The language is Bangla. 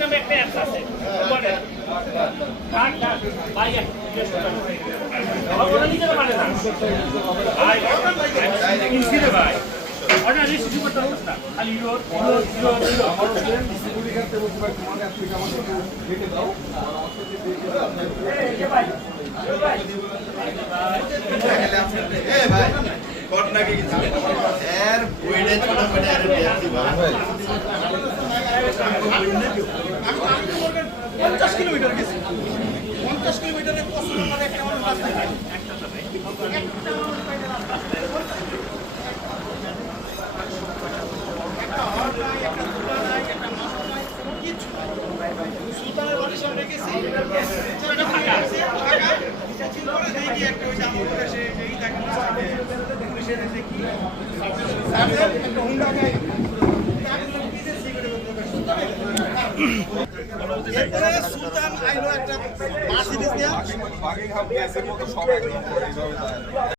নামে একটা অ্যাপ আছে বলে কার কার ভাই আমার নিতে পারে না ভাই ইনসিডে ভাই অর্ডার রিসিভ করতে হবে না খালি ইউর আমার ফ্রেন্ড সিকিউরিটি কার্ডে বলতে পারি তোমার কাছ থেকে আমাকে রেখে দাও এই ভাই ভাই কট নাকি কিছু এর বইলে ছোট বড় আর দেখি ভাই 50 কিলোমিটার গেছি 50 কিলোমিটারে কষ্ট মানে একটা মানুষ রাস্তায় নাই একটা হর নাই একটা দুটা নাই একটা মাস নাই কোনো কিছু নাই সুলতানের বাড়ির সামনে গেছি ছেলেটা ফাঁকা আছে ফাঁকা চিন্তা করে দেখি একটা ওই যে আমার কাছে এই দেখেন পুলিশের এসে কি একটা হুন্ডা গাড়ি সুলতান আইলো একটা মার্সিডিজ দিয়া বাগিংহাম কেসের মতো সব একদম করে এইভাবে যায়